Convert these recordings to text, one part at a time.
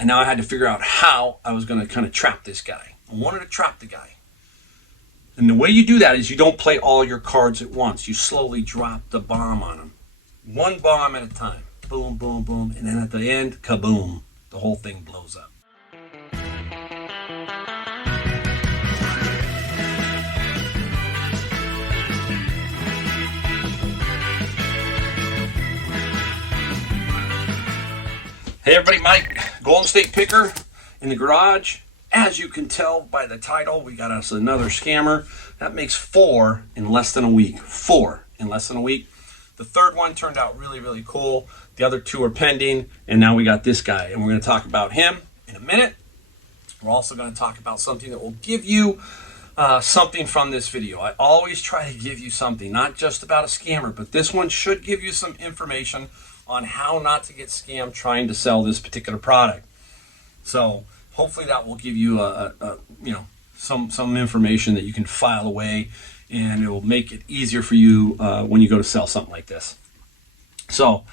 And now I had to figure out how I was going to kind of trap this guy. I wanted to trap the guy. And the way you do that is you don't play all your cards at once. You slowly drop the bomb on him. One bomb at a time. Boom, boom, boom. And then at the end, kaboom. The whole thing blows up. Hey everybody, Mike, Golden State Picker in the garage. As you can tell by the title, we got us another scammer. That makes 4 in less than a week. 4 in less than a week. The third one turned out really, really cool. The other 2 are pending, and now we got this guy, and we're going to talk about him in a minute. We're also going to talk about something that will give you something from this video. I always try to give you something, not just about a scammer, but this one should give you some information on how not to get scammed trying to sell this particular product. So hopefully that will give you some information that you can file away, and it will make it easier for you when you go to sell something like this. So,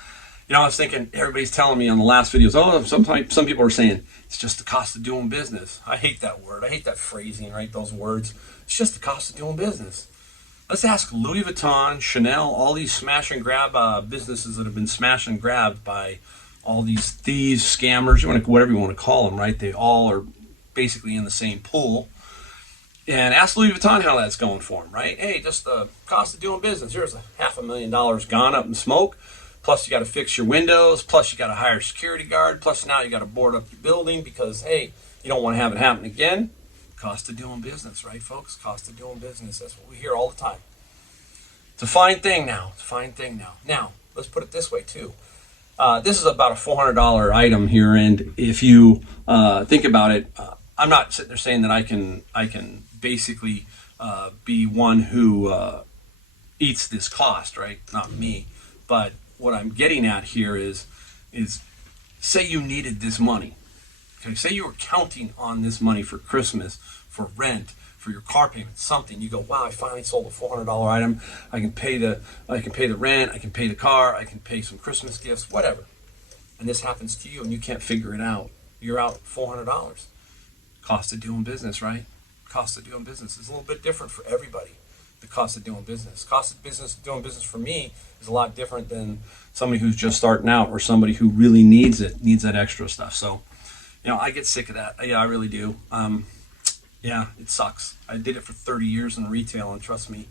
I was thinking, everybody's telling me on the last videos, oh, some people are saying it's just the cost of doing business. I hate that word. I hate that phrasing, right? Those words. It's just the cost of doing business. Let's ask Louis Vuitton, Chanel, all these smash and grab businesses that have been smashed and grabbed by all these thieves, scammers, whatever you want to call them, right? They all are basically in the same pool. And ask Louis Vuitton how that's going for them, right? Hey, just the cost of doing business. Here's $500,000 gone up in smoke. Plus you got to fix your windows. Plus you got to hire a security guard. Plus now you got to board up your building because, hey, you don't want to have it happen again. Cost of doing business, right, folks? Cost of doing business. That's what we hear all the time. It's a fine thing now. It's a fine thing now. Now, let's put it this way, too. This is about a $400 item here, and if you think about it, I'm not sitting there saying that I can basically be one who eats this cost, right? Not me. But what I'm getting at here is say you needed this money. Okay, say you were counting on this money for Christmas, for rent, for your car payment, something. You go, wow, I finally sold a $400 item. I can pay the rent, I can pay the car, I can pay some Christmas gifts, whatever. And this happens to you and you can't figure it out. You're out $400. Cost of doing business, right? Cost of doing business is a little bit different for everybody. The cost of doing business. Cost of doing business for me is a lot different than somebody who's just starting out or somebody who really needs that extra stuff. So, I get sick of that. Yeah, I really do. Yeah, it sucks. I did it for 30 years in retail, and trust me,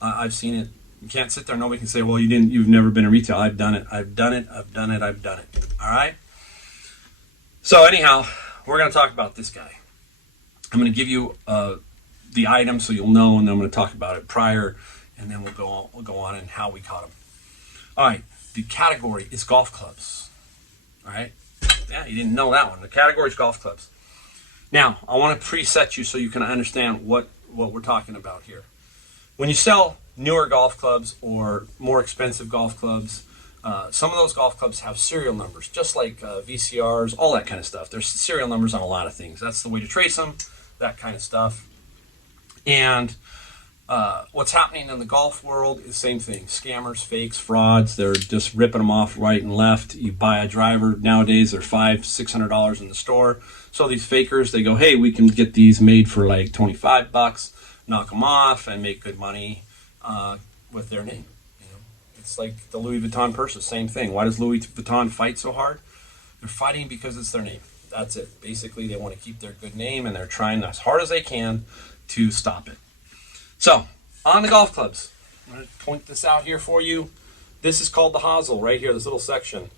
I've seen it. You can't sit there. Nobody can say, well, you've never been in retail. I've done it. All right? So anyhow, we're going to talk about this guy. I'm going to give you the item so you'll know, and then I'm going to talk about it prior, and then we'll go on and how we caught him. All right, the category is golf clubs. All right? Yeah, you didn't know that one. The category is golf clubs. Now, I want to preset you so you can understand what we're talking about here. When you sell newer golf clubs or more expensive golf clubs, some of those golf clubs have serial numbers, just like VCRs, all that kind of stuff. There's serial numbers on a lot of things. That's the way to trace them, that kind of stuff. And what's happening in the golf world is the same thing. Scammers, fakes, frauds, they're just ripping them off right and left. You buy a driver, nowadays they're $500, $600 in the store. So these fakers, they go, hey, we can get these made for like $25, knock them off and make good money with their name. It's like the Louis Vuitton purses, same thing. Why does Louis Vuitton fight so hard? They're fighting because it's their name. That's it. Basically, they want to keep their good name, and they're trying as hard as they can to stop it. So, on the golf clubs, I'm going to point this out here for you. This is called the hosel right here, this little section.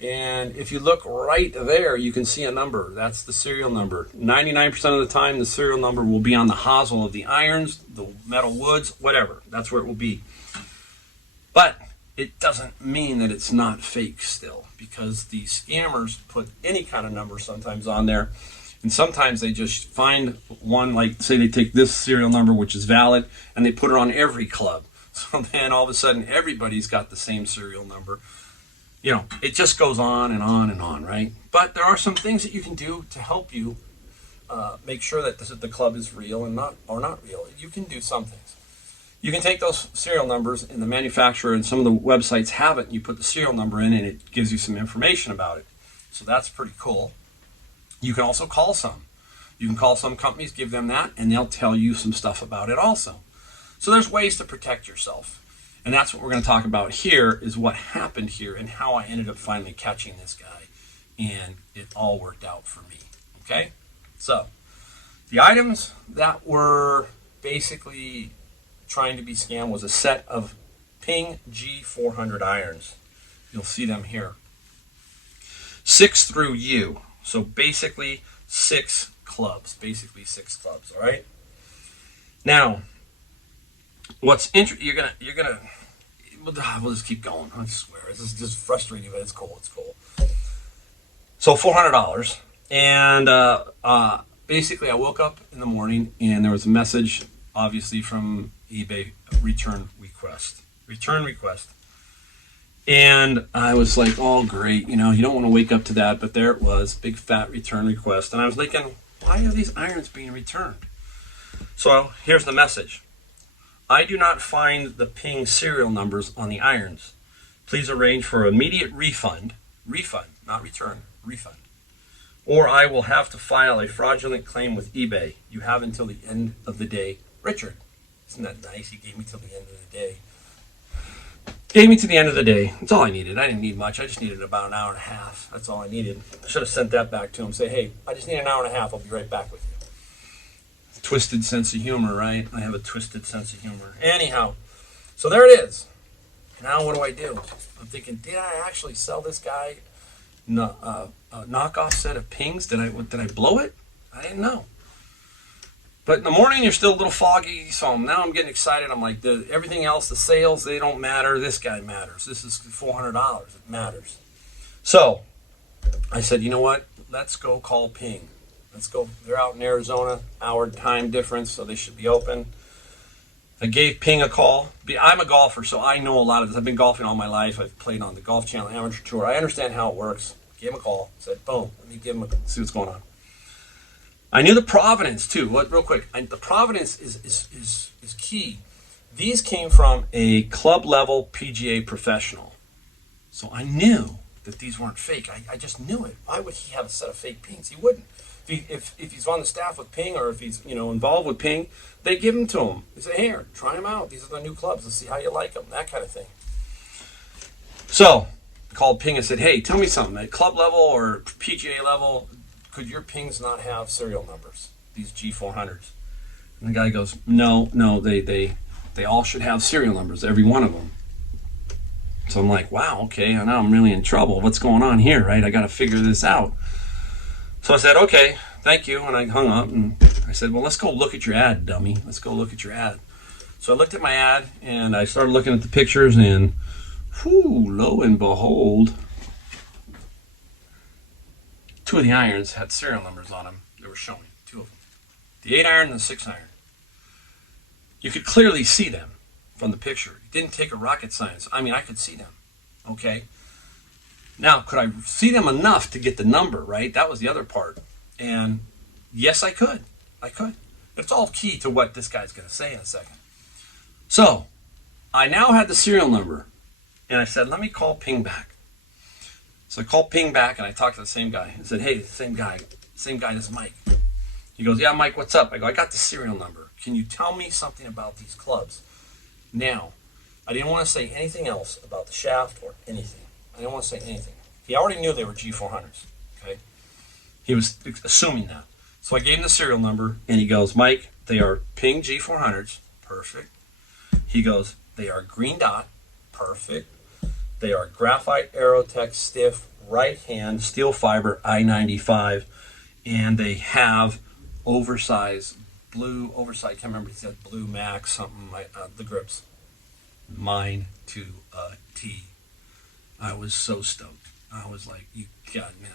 And if you look right there, you can see a number. That's the serial number. 99% of the time, the serial number will be on the hosel of the irons, the metal woods, whatever. That's where it will be. But it doesn't mean that it's not fake still, because the scammers put any kind of number sometimes on there. And sometimes they just find one, like say they take this serial number, which is valid, and they put it on every club. So then all of a sudden everybody's got the same serial number. It just goes on and on and on, right? But there are some things that you can do to help you make sure that the club is real and not real. You can do some things. You can take those serial numbers, and the manufacturer and some of the websites have it, and you put the serial number in, and it gives you some information about it. So that's pretty cool. You can also call some. You can call some companies, give them that, and they'll tell you some stuff about it also. So there's ways to protect yourself. And that's what we're going to talk about here, is what happened here and how I ended up finally catching this guy. And it all worked out for me. Okay? So the items that were basically trying to be scammed was a set of Ping G400 irons. You'll see them here. 6 through U. So basically 6 clubs. All right? Now, what's interesting, you're gonna, we'll just keep going. I swear, this is just frustrating, but it's cool. So $400, and basically I woke up in the morning and there was a message, obviously from eBay, return request, and I was like, oh great, you don't want to wake up to that, but there it was, big fat return request, and I was thinking, why are these irons being returned? So here's the message. I do not find the Ping serial numbers on the irons. Please arrange for immediate refund, not return, refund. Or I will have to file a fraudulent claim with eBay. You have until the end of the day. Richard. Isn't that nice? He gave me till the end of the day. Gave me to the end of the day. That's all I needed. I didn't need much. I just needed about an hour and a half. That's all I needed. I should have sent that back to him. Say, hey, I just need an hour and a half. I'll be right back with you. Twisted sense of humor, right? I have a twisted sense of humor. Anyhow, so there it is. Now what do? I'm thinking, did I actually sell this guy a knockoff set of Pings? Did I blow it? I didn't know. But in the morning, you're still a little foggy, so now I'm getting excited. I'm like, everything else, the sales, they don't matter. This guy matters. This is $400. It matters. So I said, you know what? Let's go call Ping. Let's go. They're out in Arizona, hour time difference, so they should be open. I gave Ping a call. I'm a golfer, so I know a lot of this. I've been golfing all my life. I've played on the Golf Channel Amateur Tour. I understand how it works. Gave him a call. Said, boom, let me give him see what's going on. I knew the provenance, too. Real quick, the provenance is key. These came from a club-level PGA professional. So I knew that these weren't fake. I just knew it. Why would he have a set of fake Pings? He wouldn't. If he's on the staff with Ping, or if he's involved with Ping, they give them to him. They say, here, try them out. These are the new clubs. Let's see how you like them. That kind of thing. So I called Ping and said, hey, tell me something. At club level or PGA level, could your Pings not have serial numbers? These G400s. And the guy goes, no, they all should have serial numbers, every one of them. So I'm like, wow, okay, now I'm really in trouble. What's going on here, right? I got to figure this out. So I said, okay, thank you. And I hung up and I said, well, let's go look at your ad, dummy. Let's go look at your ad. So I looked at my ad and I started looking at the pictures, and lo and behold, 2 of the irons had serial numbers on them. They were showing, 2 of them. The 8 iron and the 6 iron. You could clearly see them from the picture. It didn't take a rocket science. I mean, I could see them, okay? Now, could I see them enough to get the number, right? That was the other part. And yes, I could. It's all key to what this guy's going to say in a second. So I now had the serial number, and I said, let me call Ping back. So I called Ping back, and I talked to the same guy. I said, hey, same guy, this is Mike. He goes, yeah, Mike, what's up? I go, I got the serial number. Can you tell me something about these clubs? Now, I didn't want to say anything else about the shaft or anything. I didn't want to say anything. He already knew they were G400s, okay? He was assuming that. So I gave him the serial number, and he goes, Mike, they are Ping G400s. Perfect. He goes, they are green dot. Perfect. They are graphite Aerotech stiff right hand steel fiber I-95, and they have oversized, I can't remember, he said blue max something, the grips. Mine to a T. I was so stoked. I was like, you got it, man.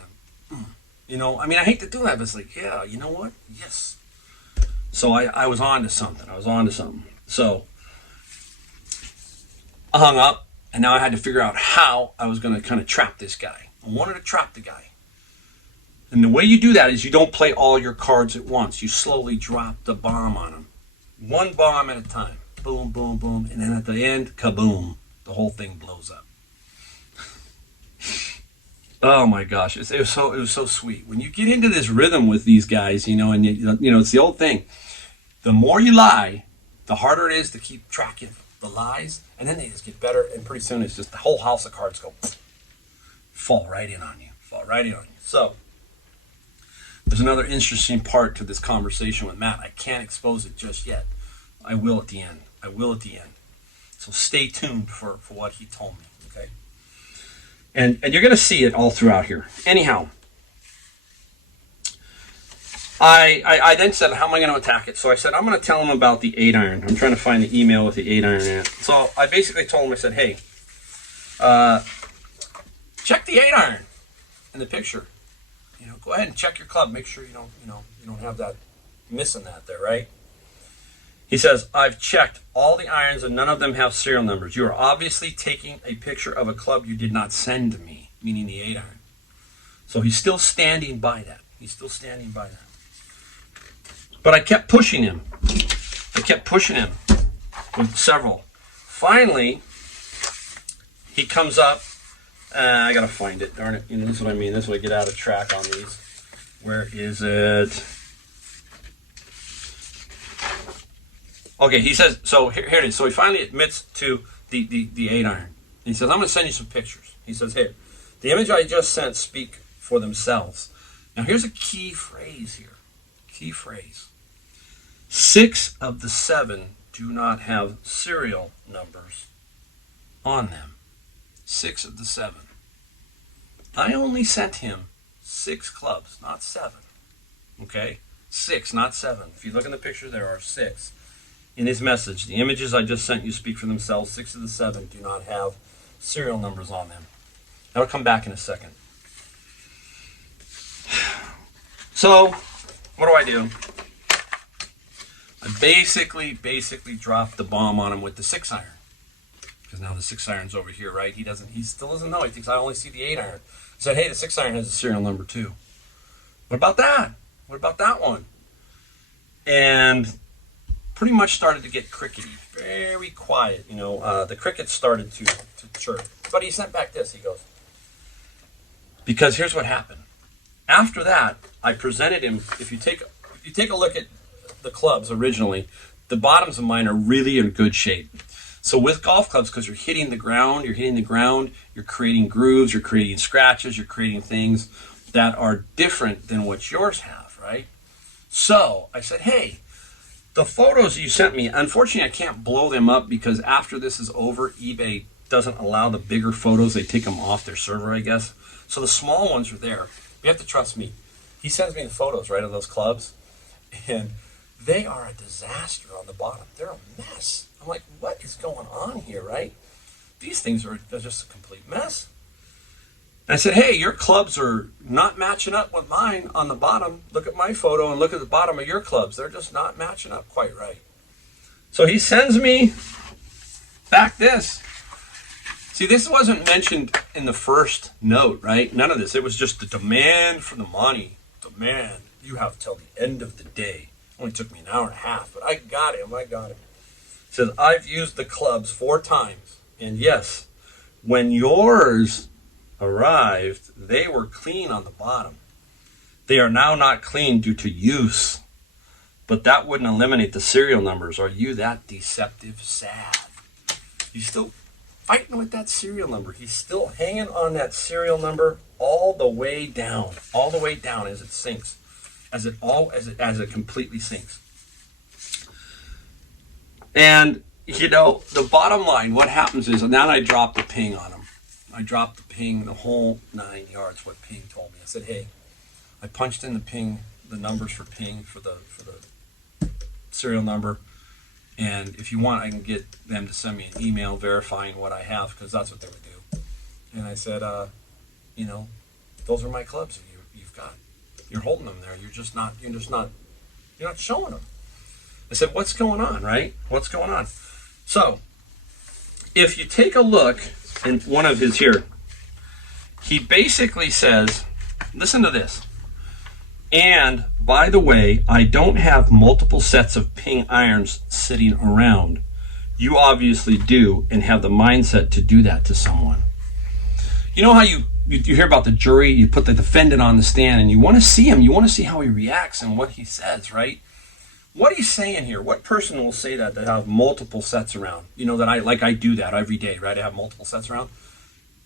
I mean, I hate to do that, but it's like, yeah, you know what? Yes. So I was on to something. So I hung up, and now I had to figure out how I was going to kind of trap this guy. I wanted to trap the guy. And the way you do that is you don't play all your cards at once. You slowly drop the bomb on him. One bomb at a time. Boom, boom, boom. And then at the end, kaboom. The whole thing blows up. Oh my gosh, it was so sweet. When you get into this rhythm with these guys, and it's the old thing. The more you lie, the harder it is to keep track of the lies, and then they just get better, and pretty soon it's just the whole house of cards fall right in on you, So there's another interesting part to this conversation with Matt. I can't expose it just yet. I will at the end. So stay tuned for what he told me, okay? And you're going to see it all throughout here. Anyhow, I then said, how am I going to attack it? So I said, I'm going to tell him about the 8-iron. I'm trying to find the email with the 8-iron in it. So I basically told him, I said, hey, check the 8-iron in the picture. Go ahead and check your club. Make sure you don't have that missing that there, right? He says, I've checked all the irons and none of them have serial numbers. You are obviously taking a picture of a club you did not send to me, meaning the 8-iron. So he's still standing by that. But I kept pushing him. With several. Finally, he comes up. I gotta find it, darn it. This is what I mean. This is what I get out of track on these. Where is it? Okay, he says, so here it is. So he finally admits to the 8-iron. He says, I'm going to send you some pictures. He says, here, the image I just sent speak for themselves. Now here's a key phrase here. 6 of the 7 do not have serial numbers on them. 6 of the 7. I only sent him 6 clubs, not 7. Okay? 6, not 7. If you look in the picture, there are 6. In his message, the images I just sent you speak for themselves. 6 of the 7 do not have serial numbers on them. I'll come back in a second. So, what do? I basically dropped the bomb on him with the 6-iron. Because now the 6-iron's over here, right? He still doesn't know. He thinks I only see the 8-iron. I said, hey, the 6-iron has a serial number too. What about that? What about that one? And pretty much started to get crickety, very quiet. The crickets started to chirp. But he sent back this. He goes, because here's what happened. After that, I presented him. If you take a look at the clubs originally, the bottoms of mine are really in good shape. So with golf clubs, because you're hitting the ground, you're creating grooves, you're creating scratches, you're creating things that are different than what yours have, right? So I said, hey, the photos you sent me, unfortunately, I can't blow them up because after this is over, eBay doesn't allow the bigger photos. They take them off their server, I guess. So the small ones are there. You have to trust me. He sends me the photos, right, of those clubs, and they are a disaster on the bottom. They're a mess. I'm like, what is going on here, right? These things they're just a complete mess. And I said, hey, your clubs are not matching up with mine on the bottom. Look at my photo and look at the bottom of your clubs. They're just not matching up quite right. So he sends me back this. See, this wasn't mentioned in the first note, right? None of this. It was just the demand for the money. Demand. You have till the end of the day. It only took me an hour and a half, but I got him. It says, I've used the clubs 4 times. And yes, when yours arrived, they were clean on the bottom. They are now not clean due to use. But that wouldn't eliminate the serial numbers. Are you that deceptive sad? You still fighting with that serial number. He's still hanging on that serial number all the way down as it sinks, as it completely sinks. And the bottom line, what happens is now I drop the ping on him. I dropped the ping, the whole 9 yards. What ping told me, I said, hey, I punched in the ping, the numbers for ping for the serial number. And if you want, I can get them to send me an email verifying what I have, because that's what they would do. And I said, those are my clubs that you've got. You're holding them there. You're not showing them. I said, what's going on, right? What's going on? So, if you take a look in one of his here, he basically says, listen to this. And, by the way, I don't have multiple sets of ping irons sitting around. You obviously do and have the mindset to do that to someone. You know how you hear about the jury, you put the defendant on the stand and you want to see him, you want to see how he reacts and what he says, right? What he's saying here, what person will say that have multiple sets around? You know, that I do that every day, right? I have multiple sets around.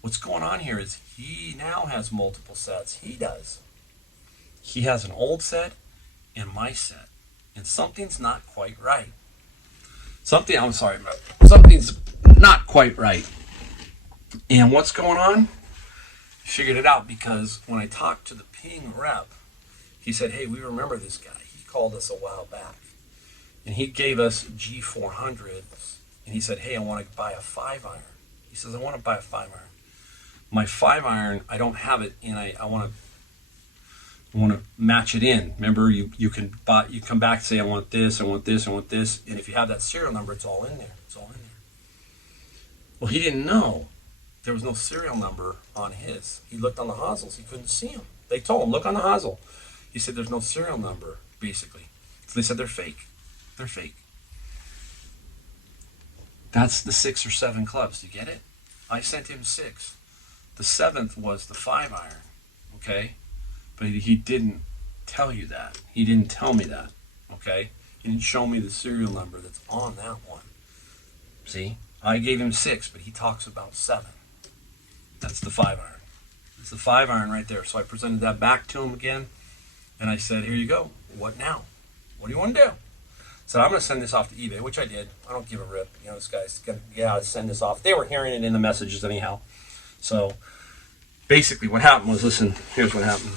What's going on here is he now has multiple sets. He does. He has an old set and my set. And something's not quite right. Something's not quite right. And what's going on? Figured it out because when I talked to the Ping rep, he said, hey, we remember this guy. He called us a while back. And he gave us G400s. And he said, hey, I want to buy a 5-iron. He says, I want to buy a 5-iron. My 5-iron, I don't have it, and I want to match it in. Remember, you can come back and say, I want this, I want this, I want this. And if you have that serial number, it's all in there. It's all in there. Well, he didn't know there was no serial number on his. He looked on the hosels. He couldn't see them. They told him, look on the hosel. He said, there's no serial number, basically. So they said, they're fake. They're fake. That's the 6 or 7 clubs. Do you get it? I sent him 6. The 7th was the 5-iron, okay? But he didn't tell you that. He didn't tell me that, okay? He didn't show me the serial number that's on that one. See? I gave him 6, but he talks about 7. That's the 5-iron. It's the 5-iron right there. So I presented that back to him again, and I said, here you go. What now? What do you want to do? So I'm going to send this off to eBay, which I did. I don't give a rip. You know, this guy's going to send this off. They were hearing it in the messages anyhow. So basically what happened was, listen, here's what happened.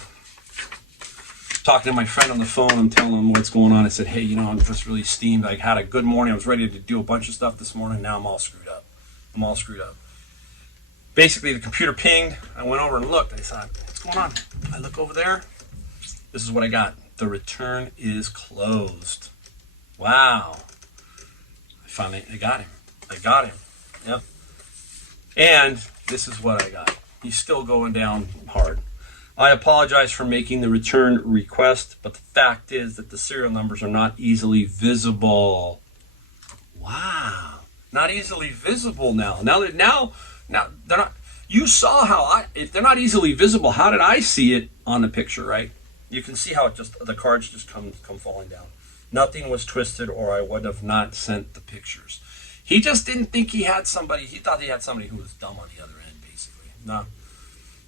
Talking to my friend on the phone, I'm telling him what's going on. I said, hey, you know, I'm just really steamed. I had a good morning. I was ready to do a bunch of stuff this morning. Now I'm all screwed up. Basically, the computer pinged. I went over and looked. I thought, what's going on? I look over there. This is what I got. The return is closed. Wow. I got him. Yep. And this is what I got. He's still going down hard. I apologize for making the return request, but the fact is that the serial numbers are not easily visible. Wow. Not easily visible now. Now they're not. You saw how if they're not easily visible, how did I see it on the picture, right? You can see how the cards just come falling down. Nothing was twisted, or I would have not sent the pictures. He just didn't think he had somebody. He thought he had somebody who was dumb on the other end, basically. No.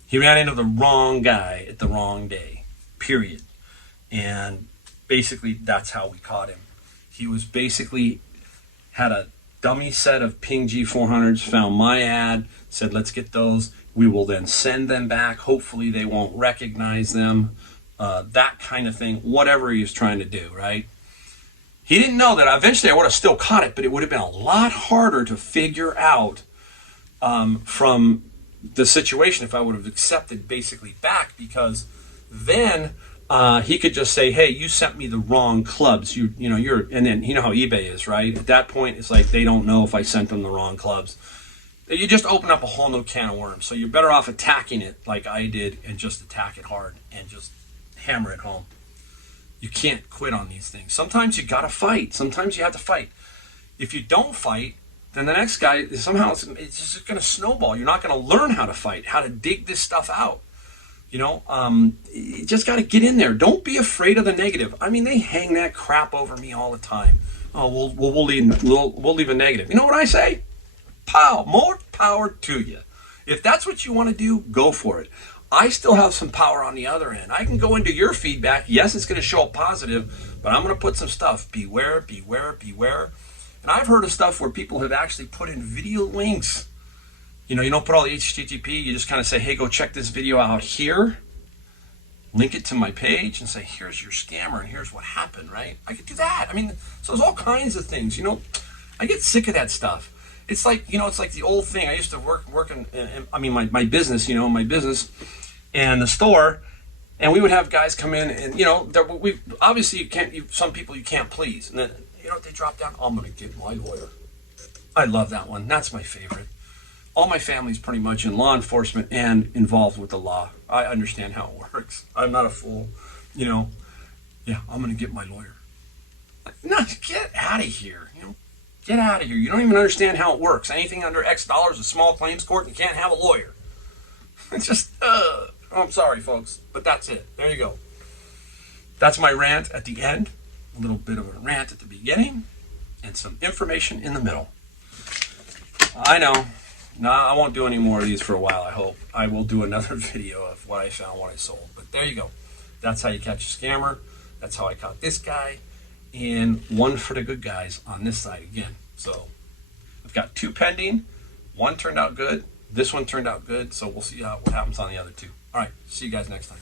He ran into the wrong guy at the wrong day, period. And basically, that's how we caught him. He was basically had a dummy set of Ping G400s, found my ad, said, let's get those. We will then send them back. Hopefully, they won't recognize them. That kind of thing, whatever he was trying to do, right? He didn't know that eventually I would have still caught it, but it would have been a lot harder to figure out from the situation if I would have accepted basically back, because then he could just say, hey, you sent me the wrong clubs. And then you know how eBay is, right? At that point, it's like they don't know if I sent them the wrong clubs. You just open up a whole new can of worms. So you're better off attacking it like I did and just attack it hard and just hammer it home. You can't quit on these things. Sometimes you got to fight. Sometimes you have to fight. If you don't fight, then the next guy, somehow it's just going to snowball. You're not going to learn how to fight, how to dig this stuff out. You just got to get in there. Don't be afraid of the negative. I mean, they hang that crap over me all the time. Oh, we'll leave a negative. You know what I say? More power to you. If that's what you want to do, go for it. I still have some power on the other end. I can go into your feedback. Yes, it's going to show up positive, but I'm going to put some stuff. Beware, beware, beware. And I've heard of stuff where people have actually put in video links. You don't put all the HTTP. You just kind of say, hey, go check this video out here. Link it to my page and say, here's your scammer and here's what happened, right? I could do that. I mean, so there's all kinds of things. I get sick of that stuff. It's like, it's like the old thing. I used to work in my business, my business and the store, and we would have guys come in and, obviously some people you can't please. And then, what they drop down? I'm going to get my lawyer. I love that one. That's my favorite. All my family's pretty much in law enforcement and involved with the law. I understand how it works. I'm not a fool. Yeah, I'm going to get my lawyer. No, get out of here. Get out of here. You don't even understand how it works. Anything under X dollars, a small claims court, you can't have a lawyer. It's just, I'm sorry, folks, but that's it. There you go. That's my rant at the end. A little bit of a rant at the beginning and some information in the middle. I know. No, I won't do any more of these for a while, I hope. I will do another video of what I found, what I sold. But there you go. That's how you catch a scammer. That's how I caught this guy. And one for the good guys on this side again. So I've got 2 pending. One turned out good. This one turned out good. So we'll see what happens on the other 2. All right. See you guys next time.